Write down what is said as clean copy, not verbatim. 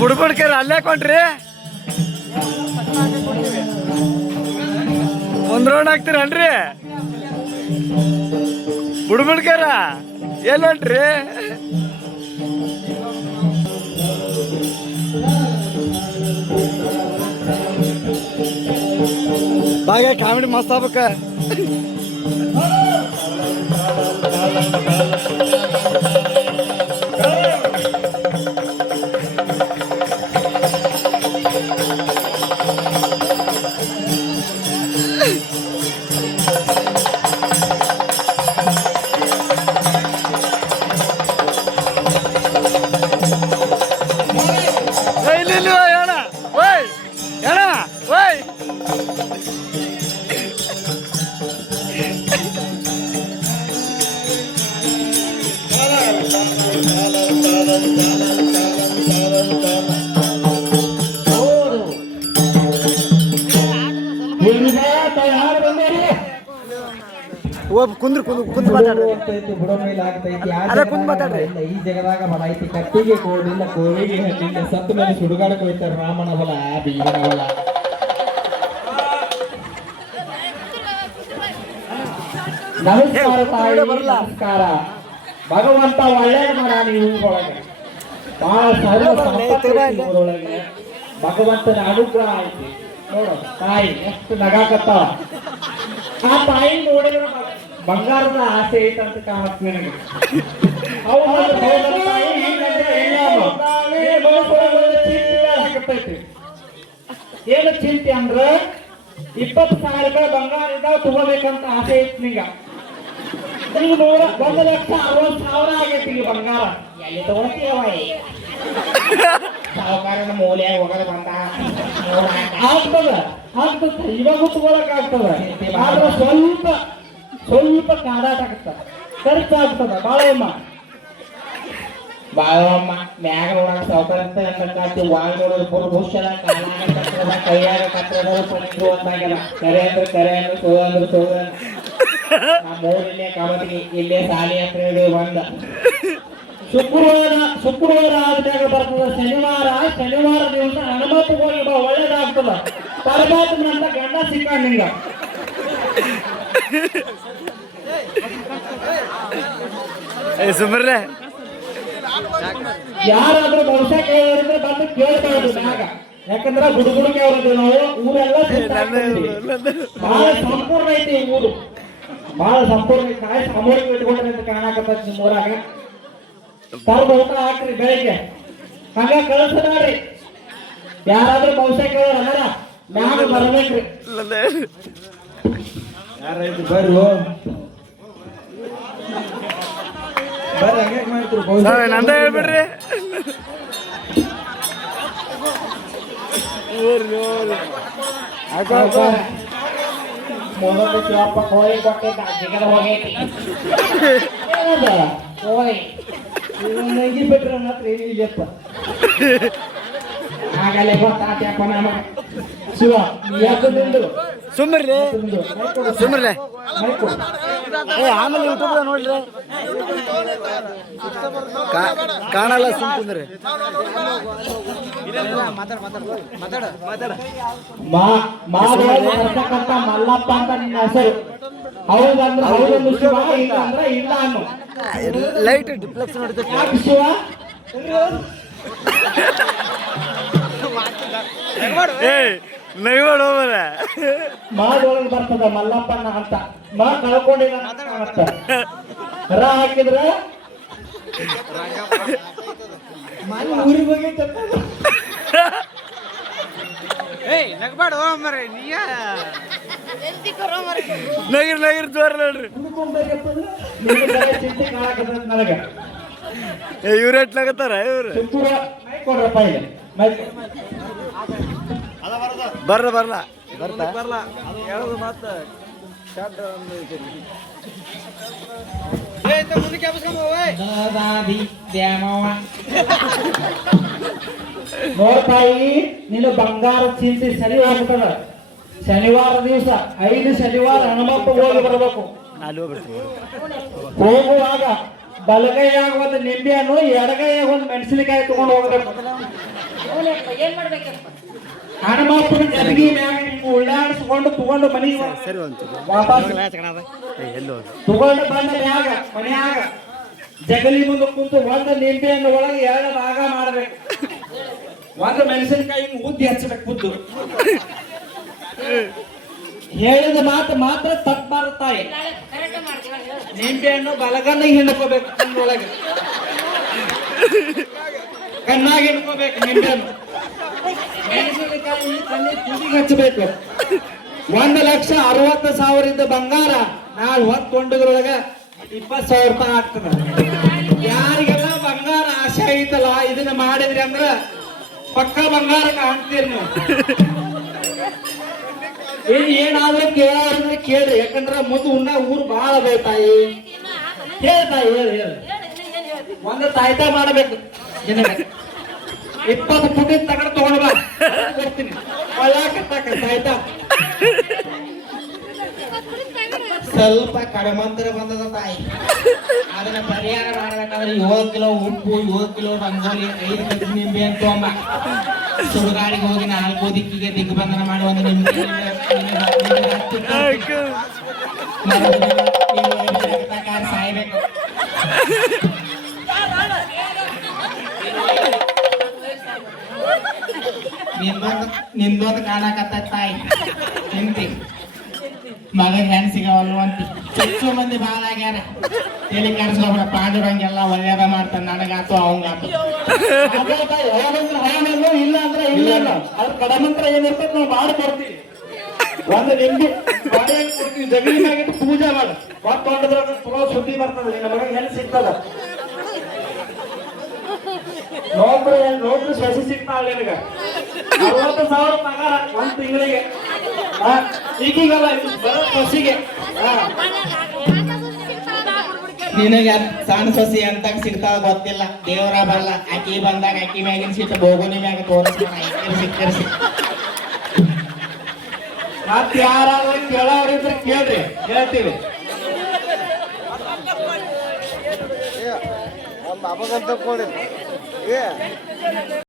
ಬುಡ್ಬುಡ್ಕೇರ ಅಲ್ಲೇ ಕೊಂಡ್ರಿ ಒಂದ್ ರೌಂಡ್ ಹಾಕ್ತಿರನ್ರಿ ಬುಡ್ಬುಡ್ಕೇರ ಎಲ್ಲಿ ಹೊಂಟ್ರಿ ಬಾಗ ಕಾಮಿಡಿ ಮಸ್ತ್ ಆಗ್ಬೇಕ ಕುಂದ್ರ ಕುಂದ್ರ ಮಾತಾಡ್ರಿ ಈ ಜಗದಾಗ ಬಲ ಐತಿ ಕಟ್ಟಿಗೆ ಕೋಡಿಲ್ಲ ಕೋವಿಗೆ ಹಣ್ಣಿಲ್ಲ ಸತ್ತ ಮೇಲೆ ಸುಡುಗಾಡಕ್ಕೆ ಹೋಯ್ತಾರ ರಾಮನ ಬಲ ಬೀಗನ ಬಲ ನಮಸ್ಕಾರ ತಾಯಿ ನಮಸ್ಕಾರ ಭಗವಂತ ಒಳ್ಳೆಯ ಮಾಡ ನೀವು ಒಳಗೆ ಬಹಳ ಸರ್ವ ಒಳಗೆ ಭಗವಂತನ ಅನುಗ್ರಹ ಐತಿ ನೋಡು ತಾಯಿ ಎಷ್ಟು ನಗಾಕತ್ತಾವ ಆ ತಾಯಿ ನೋಡಿದ್ರೆ ಬಂಗಾರದ ಆಸೆ ಐತಂತ ಕಾಣತ್ ನನಗೆ ಏನು ಚಿಂತೆ ಅಂದ್ರ 20,000 ರೂಪಾಯಿ ಬಂಗಾರ ಇದ್ದಾಗ ತಗೋಬೇಕಂತ ಆಸೆ ಐತಿ ನಿಂಗ ಈಗ 1,60,000 ಆಗೈತಿ ಈಗ ಬಂಗಾರ ಎಲ್ಲಿ ತಗೋತೀವ ಸಾವುಕಾರನ ಮೂಲೆ ಹೋಗೋದು ಬಂದ ಆಗ್ತದ ಇವಾಗ ತಗೊಳಕ್ ಆಗ್ತದ ಆದ್ರೆ ಸ್ವಲ್ಪ ಕಾದಾಟ ಆಗ್ತದ ಖರ್ಚಾಗ್ತದ ಬಾಳಮ್ಮ ಮ್ಯಾಗ ನೋಡಕ್ ಸಾವುಕಾರ ಅಂತ ವಾಳ್ ನೋಡೋದು ಪೂರ್ ಭೂಷಣ ಕಾಲಾಗ ಕತ್ತದ ಕೈಯಾಗ ಕತ್ತದ ಪುಣಿದ್ರು ಅಂದಾಗೆಲ್ಲ ಕರೆ ಅಂದ್ರೆ ಸೋದ ಅಂದ್ರೆ ಸೋದ ನಮ್ಮ ಊರಿಲ್ಲೇ ಕಾಮತಿಗೆ ಇಲ್ಲೇ ಸಾಲಿ ಹತ್ರ ಬಂದ ಶುಕ್ರವಾರ ಆದಾಗ ಬರ್ತದ ಶನಿವಾರ ದಿವಸ ಹನುಮಂತ ಹೋಗಿ ಬಾ ಒಳ್ಳೇದಾಗ್ತದ ಪರಮಾತ್ಮನಂತ ಗಂಡ ಸಿಕ್ಕ ನಿಂಗ ಸುಮ್ರೆ ಯಾರಾದ್ರೂ ಭವಿಷ್ಯ ಕೇಳಿದ್ರೆ ಬಂದು ಕೇಳ್ಬಾರ್ದು ಮ್ಯಾಗ ಯಾಕಂದ್ರ ಗುಡುಗುಡುಕೆ ಅವ್ರದ್ದು ನಾವು ಊರೆಲ್ಲ ಬಹಳ ಸಂಪೂರ್ಣ ಐತಿ ಈ ಊರು ಬಹಳ ಸಂಪೂರ್ಣ ಐತಿ ನಾಯಿ ಸಾಮೂಹಿಕ ಇಟ್ಕೊಂಡ್ರೆ ಅಂತ ಕಾಣಕತ್ತ ನಿಮ್ಮ ಊರಾಗ ತರ್ಬ ಊಟ ಹಾಕ್ರಿ ಬೆಳಿಗ್ಗೆ ಹಂಗ ಕಳಿಸ್ರಿ ಯಾರಾದ್ರೂ ಭವಿಷ್ಯ ಕೇಳೋರ ಮ್ಯಾಗ ಬರ್ಬೇಕ್ರಿ ಯಾರಾಯ್ತು ಬರ್ರಿ ಹಂಗೆ ಮಾಡ್ತೀರಿ ನಂದ ಹೇಳ್ಬಿಡ್ರಿ ಕೋಳಿ ಕೊಟ್ಟಿದ್ದ ಜಿಗದ ಹೋಗೈತಿ ಕೋಳಿ ನಂಗಿ ಬಿಟ್ರೆ ಮಾತ್ರ ಏನಿಲ್ಲಪ್ಪ ಆಗಲೇ ಗೊತ್ತಾಗ್ಯಪ್ಪ ನಾನು ಶಿವ ಯಾಕಂದು ಸುಮ್ರಲೆ ಆಮೇಲೆ ಯೂಟ್ಯೂಬ್ ನೋಡ್ರಿ ಕಾಣಲ್ಲ ಸುಮ್ಕುಂದ್ರಿ ಮಾತಕ್ಕಂತ ಮಲ್ಲಪ್ಪ ಅಂತ ನಿನ್ನ ಹೆಸರು ಹೌದಂದ್ರೆ ಹೌದು ಶಿವ ಇಲ್ಲಂದ್ರೆ ಇಲ್ಲ ಅನ್ನು ಲೈಟ್ ಡಿಫ್ಲೆಕ್ಸ್ ನೋಡಿದ್ರೆ ಯಾಕೆ ಶಿವ ನೈವಾಡ ಹೋಗಲ್ಲ ಮಾಡೊಳಗೆ ಬರ್ತದ ಮಲ್ಲಪ್ಪನ ಅಂತ ಮಾ ಕಳ್ಕೊಂಡಿಲ್ಲ ಅಂತ ರ ಹಾಕಿದ್ರೆ ಊರಿಗೆ ಹೋಗಿ ನಗಿರ್ ಜೋರ್ ನೋಡ್ರಿ ನನಗೆ ಇವ್ರ ಎಟ್ಲಾಗತ್ತಾರ ಇವ್ರು ಬರ್ಲ ಬರ್ಲ ಹೇಳೋದು ಮಾತ್ರ ನೋಡ್ತಾಯಿ ನಿನ್ನ ಬಂಗಾರ ಚಿಂತೆ ಸರಿ ಹೋಗ್ತದ. ಶನಿವಾರ ದಿವಸ 5 ಶನಿವಾರ ಹನುಮಪ್ಪ ಹೋಗಿ ಬರಬೇಕು. ಹೋಗುವಾಗ ಬಲಗೈಯಾಗ ಒಂದು ನಿಂಬೆಯನ್ನು, ಎಡಗೈಯಾಗ ಒಂದು ಮೆಣಸಿನಕಾಯಿ ತಗೊಂಡು ಹೋಗ್ಬೇಕು. ಹನುಮಪ್ಪನ ಜಲಗಿ ಮ್ಯಾಗ ಉಳ್ಳಾಡಿಸ್ಕೊಂಡು ತಗೊಂಡು ಮನೆಗೆ ವಾಪಸ್ ತಗೊಂಡು ಬಂದ ಮ್ಯಾಗ ಮನ್ಯಾಗ ಜಗಲಿ ಮುಂದೆ ಕುಂತು ಒಂದು ನಿಂಬೆಯನ್ನು ಒಳಗೆ 2 ಭಾಗ ಮಾಡ್ಬೇಕು. ಒಂದು ಮೆಣಸಿನಕಾಯಿ ಉದ್ದಿ ಹಚ್ಚಬೇಕು. ಉದ್ದು ಹೇಳಿದ ಮಾತು ಮಾತ್ರ ತಪ್ಪಬಾರದು ತಾಯಿ. ನಿಂಬೆಯನ್ನು ಬಲಗನ್ನ ಹಿಂಡ್ಕೋಬೇಕು, ಕಣ್ಣೊಳಗೆ ಕಣ್ಣಾಗಿ ಹಿಂಡ್ಕೋಬೇಕು ನಿಂಬೆಯನ್ನು. ಮೆಣಸಿನಕಾಯಿ ಕಣ್ಣಿ ತುದಿಗೆ ಹಚ್ಚಬೇಕು. 1,60,000 ಇದ್ದ ಬಂಗಾರ ನಾಳೆ ಹೊತ್ತೊಂಡದ್ರೊಳಗ 20,000 ರೂಪಾಯಿ ಆಗ್ತದ. ಯಾರಿಗೆಲ್ಲ ಬಂಗಾರ ಆಸೆ ಐತಲ್ಲ ಇದನ್ನ ಮಾಡಿದ್ರಿ ಅಂದ್ರ ಪಕ್ಕ ಬಂಗಾರ ಕಾಣ್ತೀರಿ ನೀವು. ಏನಾದ್ರೂ ಕೇಳಾದ್ರೆ ಕೇಳ್ರಿ, ಯಾಕಂದ್ರ ಮುಂದೆ ಉಣ್ಣ ಊರು ಬಹಳ ಬೇಕಾಯಿ. ಹೇಳ್ತಾಯಿ ಹೇಳಿ ಒಂದು ತಾಯ್ತ ಮಾಡಬೇಕು. 20 ಫುಟ್ ತಗೊಂಡು ತಗೊಂಡ್ ಬಾ, ಕೊಡ್ತೀನಿ ತಾಯ್ತ. ಸ್ವಲ್ಪ ಕಡಮಂತರ ಬಂದದ ತಾಯಿ. ಅದನ್ನ ಪರಿಹಾರ ಮಾಡ್ಬೇಕಾದ್ರೆ 7 ಕಿಲೋ ಉಪ್ಪು, 7 ಕಿಲೋ ರಂಗೋಲಿ, 5 ಕೆಜಿ ನಿಂಬೆ ಅಂತ ತಗೊಂಬ. ಸುಡುಗಾಡಿಗೆ ಹೋಗಿ 4 ದಿಕ್ಕಿಗೆ ದಿಗ್ಬಂಧನ ಮಾಡಿ ಒಂದು ನಿಂಬೆ ಸಾಯ್ಬೇಕು. ನಿಂದೊಂದು ಕಾಣಕತ್ತ ತಾಯಿ. ನಿಂತಿ ಮಗ ಹೆಣ್ ಸಿಗವಲ್ವ ಅಂತ ಹೆಚ್ಚು ಮಂದಿ ಬಾಳ ಆಗ್ಯಾರ. ತಲೆ ಕೆಡಿಸ್ಕೊಬ್ರ, ಪಾಂಡುರಂಗೆಲ್ಲ ಒಳ್ಳೆಯದ ಮಾಡ್ತಾನೆ, ನನಗಾತು ಅವಂಗಾತು. ಇಲ್ಲ ಅಂದ್ರೆ ಇಲ್ಲ, ಅದ್ರ ಕಡಮಂತ್ರ ಏನಿರ್ತದೆ ನಾವು ಮಾಡಿ ಕೊಡ್ತೀವಿ. ಒಂದು ನಿಂಬೆ ಬಾಳೆಹಣ್ಣು ಕೊಡ್ತೀವಿ, ಜಗಲಿ ಮ್ಯಾಗಿಟ್ಟು ಪೂಜೆ ಮಾಡಿ ಹೊತ್ತೊಂಡದ್ರ ಚಲೋ ಸುದ್ದಿ ಬರ್ತದೆ. ನಿನ್ನ ಮಗ ಹೆಣ್ಣು ಸಿಗ್ತದ. ನೋಡ್ರಿ ಸಸಿ ಸಿಗ್ತಾಳ ನಿನಗ. 60,000 ಪಗಾರ 1 ತಿಂಗಳಿಗೆ. ಈಗೀಗಲ್ಲ ಬರೋ ಸಸಿಗೆ. ನಿನಗೆ ಸಣ್ಣ ಸಸಿ ಅಂತ ಸಿಗ್ತಾವ ಗೊತ್ತಿಲ್ಲ. ದೇವರ ಬರಲ್ಲ. ಆಕಿ ಬಂದಾಗ ಆಕಿ ಮ್ಯಾಗಿನ ಸಿಟ್ಟು ಬೋಗುನಿ ಮ್ಯಾಗ ತೋರಿಸಿ ಮತ್ ಯಾರಾದ್ರೂ ಕೇಳೋರಿದ್ರೆ ಕೇಳ್ರಿ, ಹೇಳ್ತೀವಿ. ಬಾಬಾ